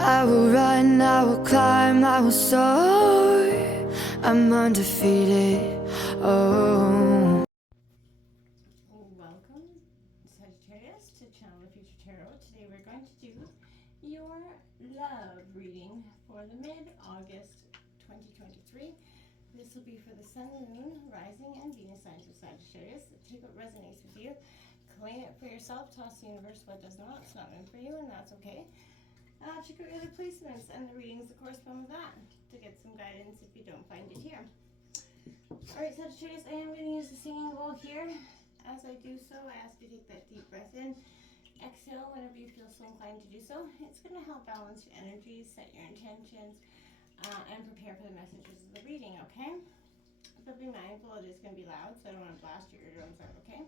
I will run, I will climb, I will soar. I'm undefeated. Oh. Welcome, Sagittarius, to Channel the Future Tarot. Today we're going to do your love reading for the mid-August 2023. This will be for the Sun, Moon, Rising, and Venus signs of Sagittarius. Take what resonates with you, claim it for yourself, toss the universe what does not. It's not meant for you, and that's okay. Check out your other placements and the readings that correspond with that to get some guidance if you don't find it here. Alright, Sagittarius, I am going to use the singing bowl here. As I do so, I ask you to take that deep breath in. Exhale whenever you feel so inclined to do so. It's going to help balance your energies, set your intentions, and prepare for the messages of the reading, okay? But be mindful it is going to be loud, so I don't want to blast your eardrums out, okay?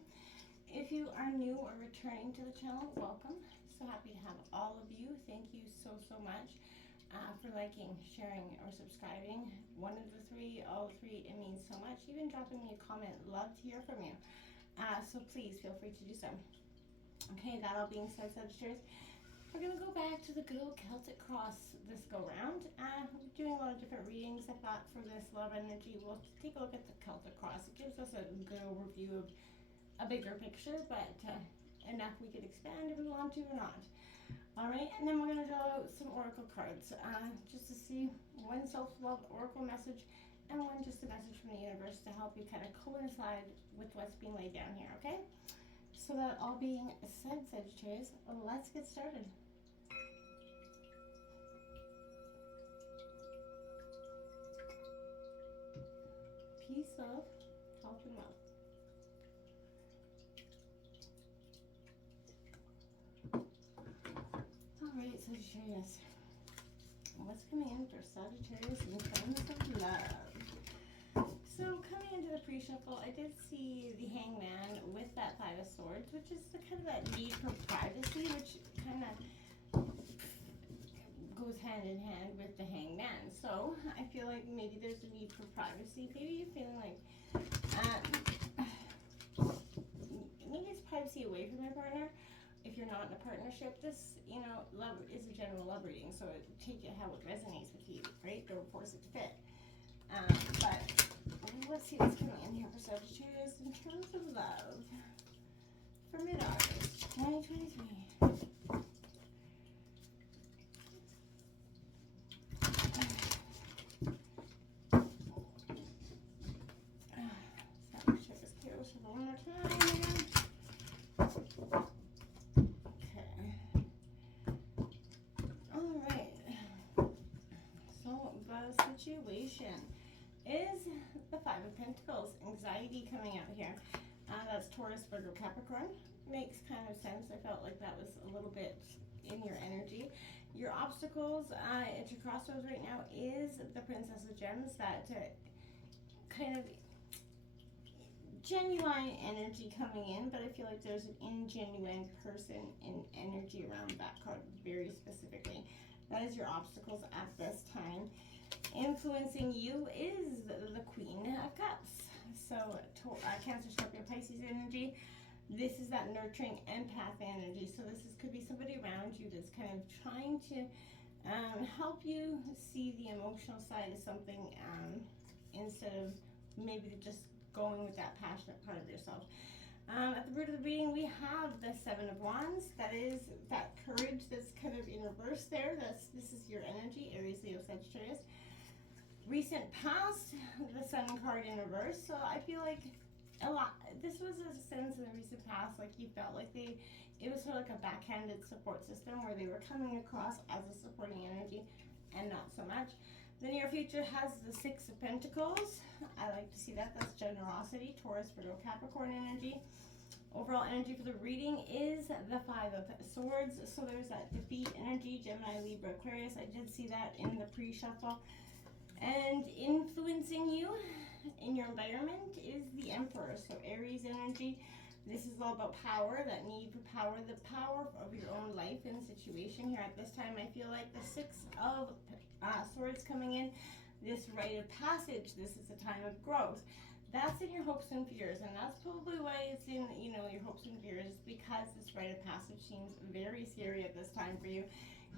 If you are new or returning to the channel, welcome. So happy to have all of you. Thank you so much for liking, sharing, or subscribing. One of the three, all three, it means so much. Even dropping me a comment, love to hear from you. So please feel free to do so. Okay, that all being said, Sagittarius, we're going to go back to the good old Celtic cross this go round. We're doing a lot of different readings. I thought for this love energy, we'll take a look at the Celtic cross. It gives us a good overview of a bigger picture, but enough we could expand if we want to or not. Alright, and then we're going to draw out some oracle cards just to see one self-love oracle message and one just a message from the universe to help you kind of coincide with what's being laid down here, okay? So that all being said, Sagittarius, let's get started. Peace, love, health, and wealth. Alright, Sagittarius. What's coming in for Sagittarius in terms of love? So coming into the pre-shuffle, I did see the Hangman with that Five of Swords, which is the kind of that need for privacy, which kind of goes hand in hand with the Hangman. So I feel like maybe there's a need for privacy. Maybe you're feeling like maybe it's privacy away from your partner. If you're not in a partnership, this, love is a general love reading, so take it how it resonates with you, right? Don't force it to fit. But let's see what's coming in here for Sagittarius in terms of love for mid-August 2023. Sagittarius, okay, we'll shuffle one more time. Situation is the Five of Pentacles. Anxiety coming out here. That's Taurus, Virgo, Capricorn. Makes kind of sense. I felt like that was a little bit in your energy. Your obstacles at your crossroads right now is the Princess of Gems. That kind of genuine energy coming in, but I feel like there's an ingenuine person in energy around that card very specifically. That is your obstacles at this time. Influencing you is the Queen of Cups. So Cancer, Scorpio, Pisces energy. This is that nurturing empath energy. So this could be somebody around you that's kind of trying to help you see the emotional side of something instead of maybe just going with that passionate part of yourself. At the root of the reading, we have the Seven of Wands. That is that courage that's kind of in reverse there. This is your energy, Aries, Leo, Sagittarius. Recent past, the Sun card in reverse. So I feel like this was a sense in the recent past, like you felt like it was sort of like a backhanded support system where they were coming across as a supporting energy and not so much. The near future has the Six of Pentacles. I like to see that. That's generosity, Taurus, Virgo, Capricorn energy. Overall energy for the reading is the Five of Swords. So there's that defeat energy, Gemini, Libra, Aquarius. I did see that in the pre-shuffle. And influencing you in your environment is the Emperor. So Aries energy. This is all about power, that need for power, the power of your own life and situation here at this time. I feel like the Six of Swords coming in, this rite of passage, this is a time of growth. That's in your hopes and fears, and that's probably why it's in, your hopes and fears, because this rite of passage seems very scary at this time for you.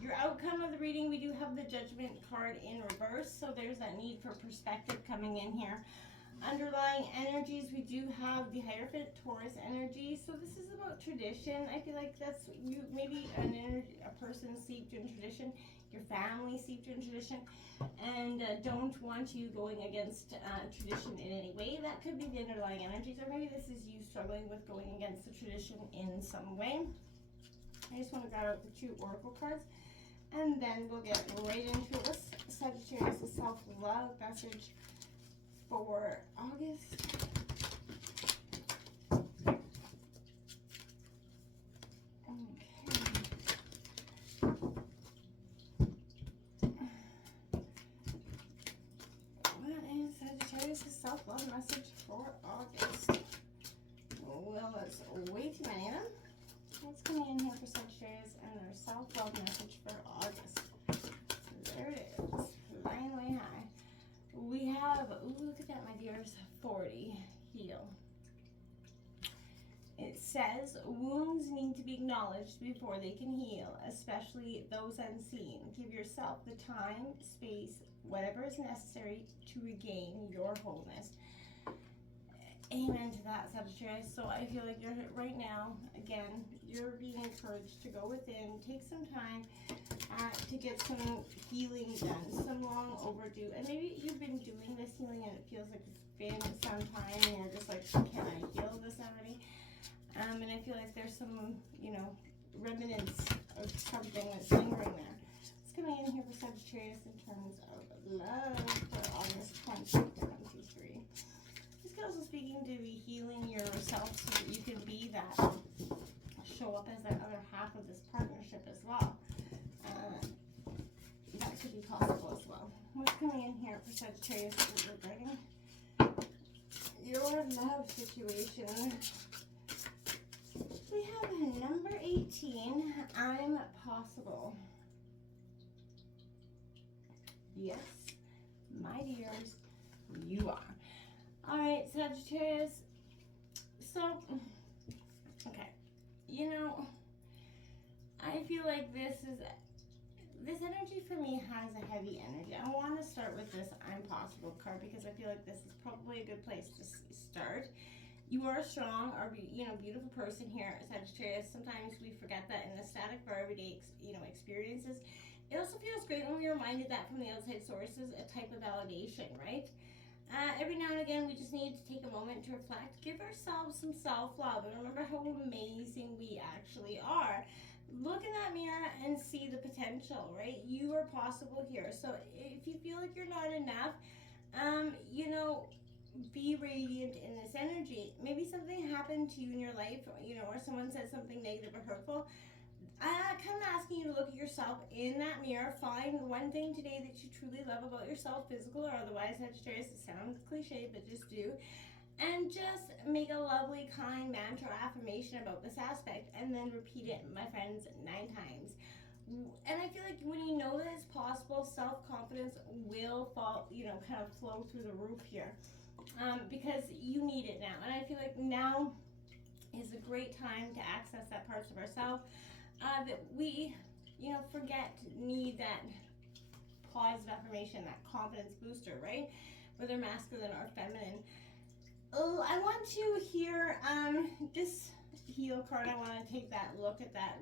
Your outcome of the reading, we do have the Judgment card in reverse, so there's that need for perspective coming in here. Underlying energies, we do have the Hierophant Taurus energy, so this is about tradition. I feel like that's you, maybe a person steeped in tradition, your family steeped in tradition, and don't want you going against tradition in any way. That could be the underlying energies, or maybe this is you struggling with going against the tradition in some way. I just want to grab out the 2 oracle cards, and then we'll get right into it. Sagittarius' self-love message for August. Sagittarius' self-love message for August. Well, it's way too many of them. What's coming in here for Sagittarius and their self-love message for August? There it is, flying way high. We have, ooh, look at that, my dears, 40, heal. It says, wounds need to be acknowledged before they can heal, especially those unseen. Give yourself the time, space, whatever is necessary to regain your wholeness. Amen to that, Sagittarius. So I feel like you're right now, again, you're being encouraged to go within, take some time to get some healing done, some long overdue. And maybe you've been doing this healing and it feels like it's been some time and you're just like, can I heal this already? And I feel like there's some, remnants of something that's lingering there. It's coming in here for Sagittarius in terms of love for August 2023. This could also speaking to be healing yourself so that you can be that, show up as that other half of this partnership as well. That could be possible as well. What's coming in here for Sagittarius regarding your love situation? We have number 18, I'm possible. Yes, my dears, you are. All right, Sagittarius. So, okay, I feel like this energy for me has a heavy energy. I want to start with this I'm possible card because I feel like this is probably a good place to start. You are a strong or beautiful person here, Sagittarius. Sometimes we forget that in the static of our everyday experiences. It also feels great when we're reminded that from the outside sources, a type of validation, right? Every now and again, we just need to take a moment to reflect, give ourselves some self-love, and remember how amazing we actually are. Look in that mirror and see the potential, right? You are possible here. So if you feel like you're not enough, be radiant in this energy. Maybe something happened to you in your life, or someone said something negative or hurtful. I'm kind of asking you to look at yourself in that mirror. Find one thing today that you truly love about yourself, physical or otherwise, Sagittarius. It sounds cliche, but just do. And just make a lovely, kind mantra affirmation about this aspect, and then repeat it, my friends, 9 times. And I feel like when you know that it's possible, self-confidence will fall, kind of flow through the roof here. Because you need it now. And I feel like now is a great time to access that parts of ourselves that we, need that positive affirmation, that confidence booster, right? Whether masculine or feminine. Oh, I want to hear this heal card. I want to take that look at that.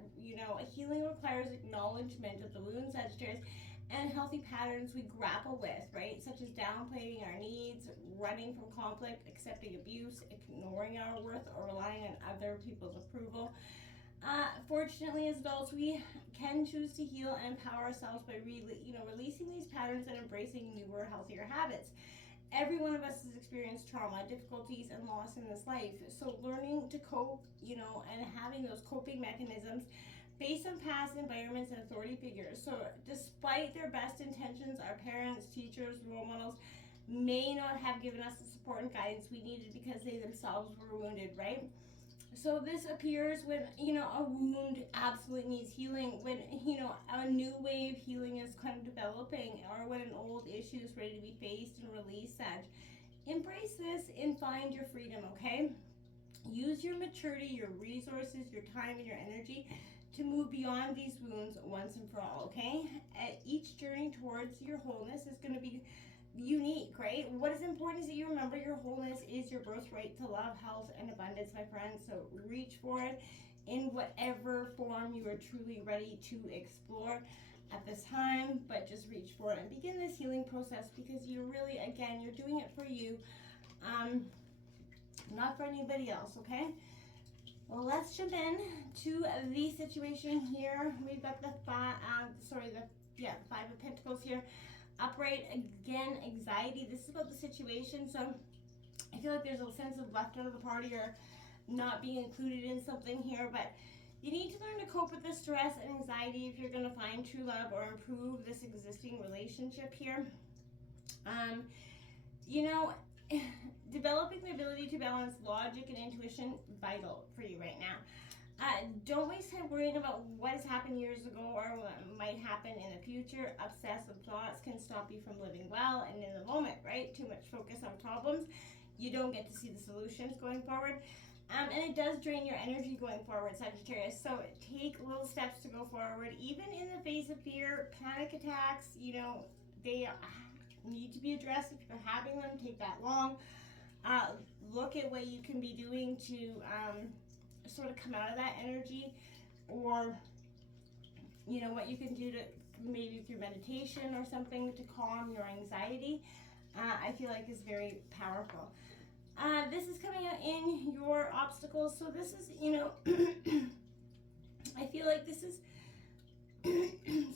Healing requires acknowledgement of the wounds, Sagittarius, and healthy patterns we grapple with, right? Such as downplaying our needs, running from conflict, accepting abuse, ignoring our worth, or relying on other people's approval. Fortunately, as adults, we can choose to heal and empower ourselves by releasing these patterns and embracing newer, healthier habits. Every one of us has experienced trauma, difficulties, and loss in this life. So learning to cope, and having those coping mechanisms based on past environments and authority figures. So despite their best intentions, our parents, teachers, role models may not have given us the support and guidance we needed because they themselves were wounded, right? So this appears when, a wound absolutely needs healing, when, a new way of healing is kind of developing, or when an old issue is ready to be faced and released. Embrace this and find your freedom, okay? Use your maturity, your resources, your time, and your energy to move beyond these wounds once and for all, okay? Each journey towards your wholeness is going to be unique, right? What is important is that you remember your wholeness is your birthright to love, health, and abundance, my friends. So reach for it in whatever form you are truly ready to explore at this time, but just reach for it and begin this healing process, because you're really, again, you're doing it for you, not for anybody else, okay? Well, let's jump in to the situation here. We've got the Five of Pentacles here. Upright, again, anxiety. This is about the situation. So I feel like there's a sense of left out of the party or not being included in something here, but you need to learn to cope with the stress and anxiety if you're going to find true love or improve this existing relationship here. You know, developing the ability to balance logic and intuition, vital for you right now. Don't waste time worrying about what has happened years ago or what might happen in the future. Obsessive thoughts can stop you from living well and in the moment, right? Too much focus on problems. You don't get to see the solutions going forward. And it does drain your energy going forward, Sagittarius. So take little steps to go forward, even in the face of fear, panic attacks. You know, they need to be addressed. If you're having them, take that long. Look at what you can be doing to sort of come out of that energy, or you know what you can do to maybe through meditation or something to calm your anxiety. I feel like is very powerful. This is coming out in your obstacles. So this is, you know, I feel like this is,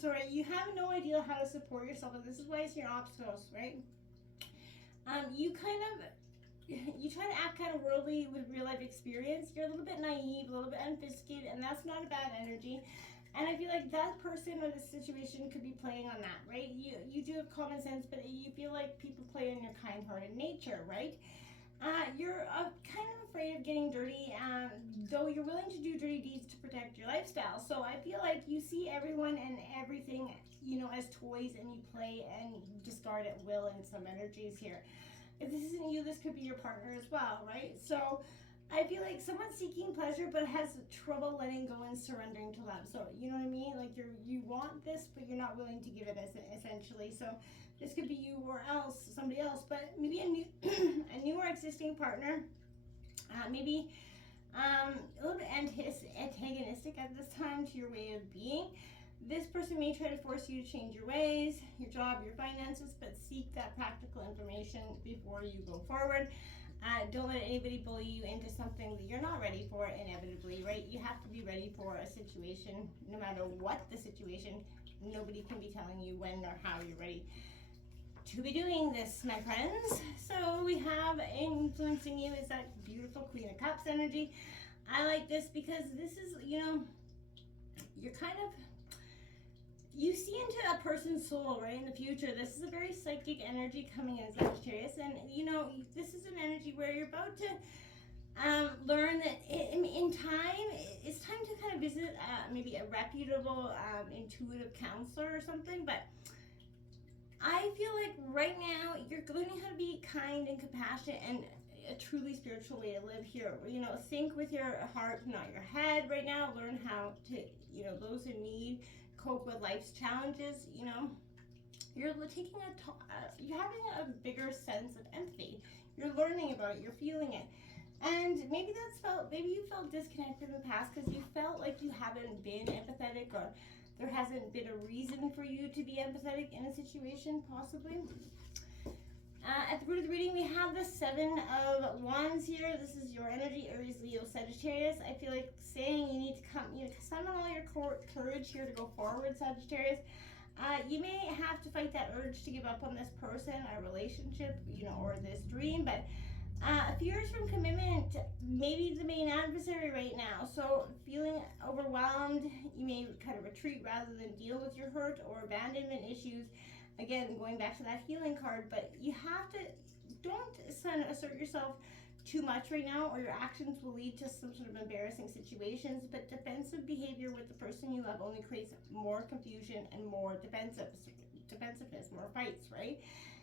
sorry, you have no idea how to support yourself, and this is why it's your obstacles, right? You try to act kind of worldly with real life experience. You're a little bit naive, a little bit unsophisticated, and that's not a bad energy. And I feel like that person or the situation could be playing on that, right? You do have common sense, but you feel like people play on your kind-hearted nature, right? You're kind of afraid of getting dirty, though you're willing to do dirty deeds to protect your lifestyle. So I feel like you see everyone and everything, you know, as toys, and you play and discard at will in some energies here. If this isn't you, this could be your partner as well, right? So I feel like someone's seeking pleasure but has trouble letting go and surrendering to love. So you know what I mean? Like you want this, but you're not willing to give it essentially. So this could be you or somebody else, but maybe a new or existing partner, maybe a little bit antagonistic at this time to your way of being. This person may try to force you to change your ways, your job, your finances, but seek that practical information before you go forward. Don't let anybody bully you into something that you're not ready for inevitably, right? You have to be ready for a situation, no matter what the situation. Nobody can be telling you when or how you're ready to be doing this, my friends. So we have influencing you is that beautiful Queen of Cups energy. I like this because this is, you know, you're kind of, you see into a person's soul, right, in the future. This is a very psychic energy coming in, Sagittarius. And, you know, this is an energy where you're about to learn that in time, it's time to kind of visit maybe a reputable intuitive counselor or something. But I feel like right now you're learning how to be kind and compassionate and a truly spiritual way to live here. You know, think with your heart, not your head right now. Learn how to, you know, those in need, cope with life's challenges. You know, you're taking you're having a bigger sense of empathy. You're learning about it. You're feeling it. And maybe maybe you felt disconnected in the past because you felt like you haven't been empathetic, or there hasn't been a reason for you to be empathetic in a situation, possibly. At the root of the reading, we have the Seven of Wands here. This is your energy, Aries, Leo, Sagittarius. I feel like saying you need to summon all your courage here to go forward, Sagittarius. You may have to fight that urge to give up on this person, a relationship, you know, or this dream, but fears from commitment, maybe the main adversary right now. So feeling overwhelmed, you may kind of retreat rather than deal with your hurt or abandonment issues. Again, going back to that healing card, but you have to, don't assert yourself too much right now, or your actions will lead to some sort of embarrassing situations. But defensive behavior with the person you love only creates more confusion and more defensiveness, more fights, right?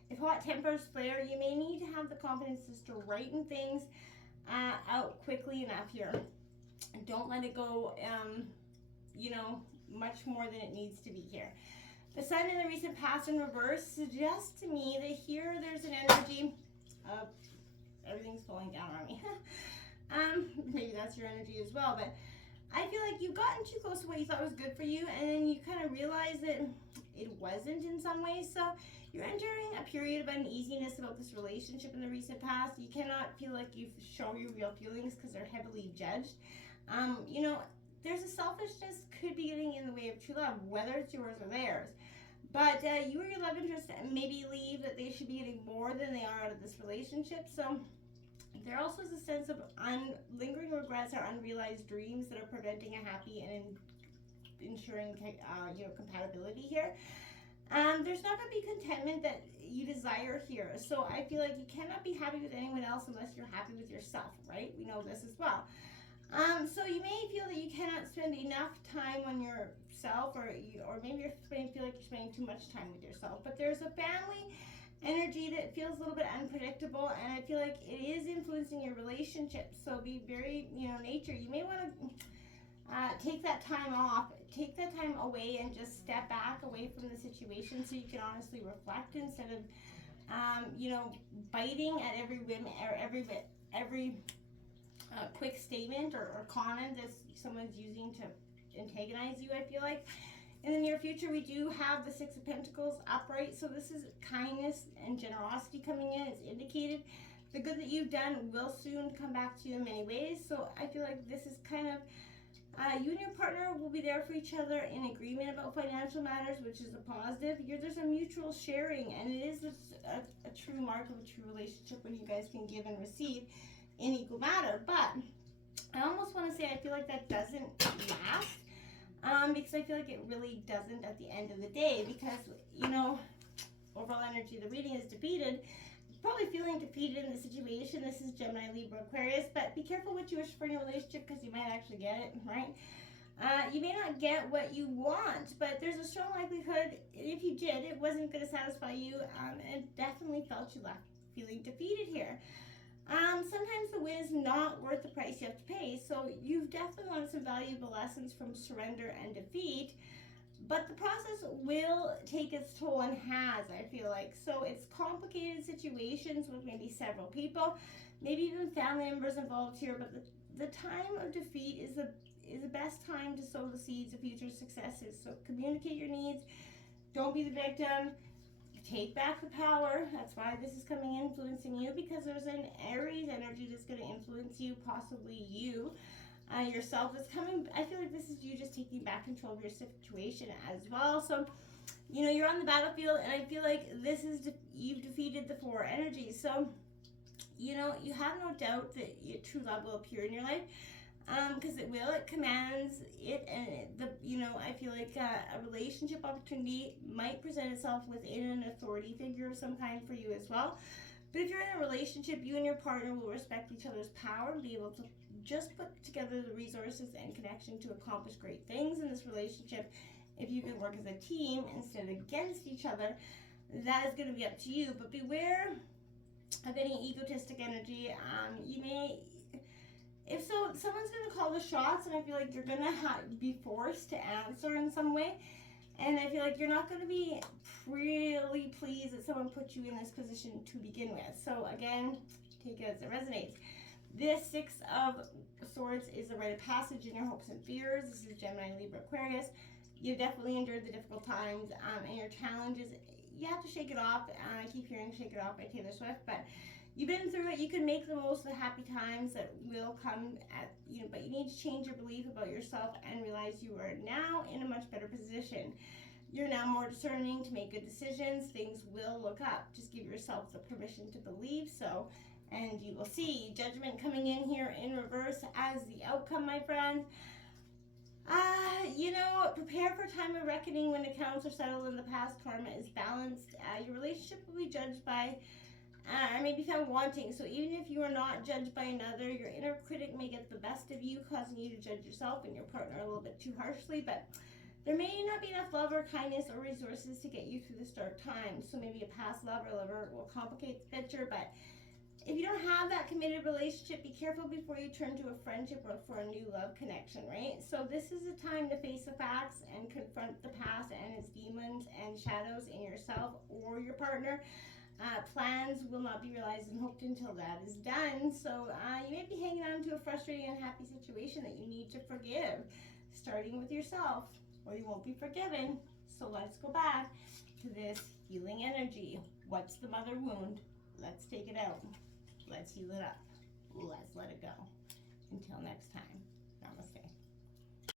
If hot tempers flare, you may need to have the confidence to straighten things out quickly enough here. Don't let it go you know, much more than it needs to be here. The sun in the recent past in reverse suggests to me that here there's an energy of everything's falling down on me. Maybe that's your energy as well, but I feel like you've gotten too close to what you thought was good for you, and then you kind of realize that it wasn't in some ways. So you're entering a period of uneasiness about this relationship in the recent past. You cannot feel like you show your real feelings because they're heavily judged. You know, there's a selfishness could be getting in the way of true love, whether it's yours or theirs. But you or your love interest maybe believe that they should be getting more than they are out of this relationship. So there also is a sense of lingering regrets or unrealized dreams that are preventing a happy and ensuring you know, compatibility here. There's not going to be contentment that you desire here. So I feel like you cannot be happy with anyone else unless you're happy with yourself, right? We know this as well. So you may feel that you cannot spend enough time on yourself, or maybe you feel like you're spending too much time with yourself. But there's a family energy that feels a little bit unpredictable, and I feel like it is influencing your relationship. So be very, you know, nature. You may want to take that time off, take that time away, and just step back away from the situation so you can honestly reflect instead of, you know, biting at every whim or every quick statement or comment that someone's using to antagonize you. I feel like in the near future we do have the Six of Pentacles upright, so this is kindness and generosity coming in. It's indicated the good that you've done will soon come back to you in many ways. So I feel like this is kind of you and your partner will be there for each other in agreement about financial matters, which is a positive. There's a mutual sharing, and it is a true mark of a true relationship when you guys can give and receive in equal matter. But I almost want to say I feel like that doesn't last, because I feel like it really doesn't at the end of the day, because, you know, overall energy, the reading is defeated. Probably feeling defeated in the situation. This is Gemini, Libra, Aquarius, but be careful what you wish for in a relationship, because you might actually get it, right? You may not get what you want, but there's a strong likelihood if you did, it wasn't going to satisfy you, and definitely felt you left feeling defeated here. Sometimes the win is not worth the price you have to pay, so you've definitely learned some valuable lessons from surrender and defeat, but the process will take its toll, and has, I feel like. So it's complicated situations with maybe several people, maybe even family members involved here, but the time of defeat is the best time to sow the seeds of future successes. So communicate your needs, don't be the victim, take back the power. That's why this is coming influencing you, because there's an Aries energy that's going to influence you, possibly you yourself is coming. I feel like this is you just taking back control of your situation as well. So, you know, you're on the battlefield, and I feel like this is you've defeated the four energies. So, you know, you have no doubt that your true love will appear in your life, because it will. It commands it, and you know, I feel like a relationship opportunity might present itself within an authority figure of some kind for you as well. But if you're in a relationship, you and your partner will respect each other's power and be able to just put together the resources and connection to accomplish great things in this relationship. If you can work as a team instead of against each other, that is going to be up to you. But beware of any egotistic energy. You may, if so, someone's going to call the shots, and I feel like you're going to be forced to answer in some way. And I feel like you're not going to be really pleased that someone put you in this position to begin with. So again, take it as it resonates. This Six of Swords is a rite of passage in your hopes and fears. This is Gemini, Libra, Aquarius. You've definitely endured the difficult times, and your challenges, you have to shake it off. I keep hearing Shake It Off by Taylor Swift, but you've been through it. You can make the most of the happy times that will come at you, but you need to change your belief about yourself and realize you are now in a much better position. You're now more discerning to make good decisions. Things will look up. Just give yourself the permission to believe so, and you will see. Judgment coming in here in reverse as the outcome, my friends. You know, prepare for a time of reckoning when accounts are settled in the past. Karma is balanced. Your relationship will be judged by, or may be found wanting. So even if you are not judged by another, your inner critic may get the best of you, causing you to judge yourself and your partner a little bit too harshly. But there may not be enough love or kindness or resources to get you through this dark time. So maybe a past love or lover will complicate the picture, but if you don't have that committed relationship, be careful before you turn to a friendship or for a new love connection, right? So this is a time to face the facts and confront the past and its demons and shadows in yourself or your partner. Plans will not be realized and hoped until that is done. So you may be hanging on to a frustrating, unhappy situation that you need to forgive, starting with yourself, or you won't be forgiven. So let's go back to this healing energy. What's the mother wound? Let's take it out. Let's heal it up. Let's let it go. Until next time, namaste.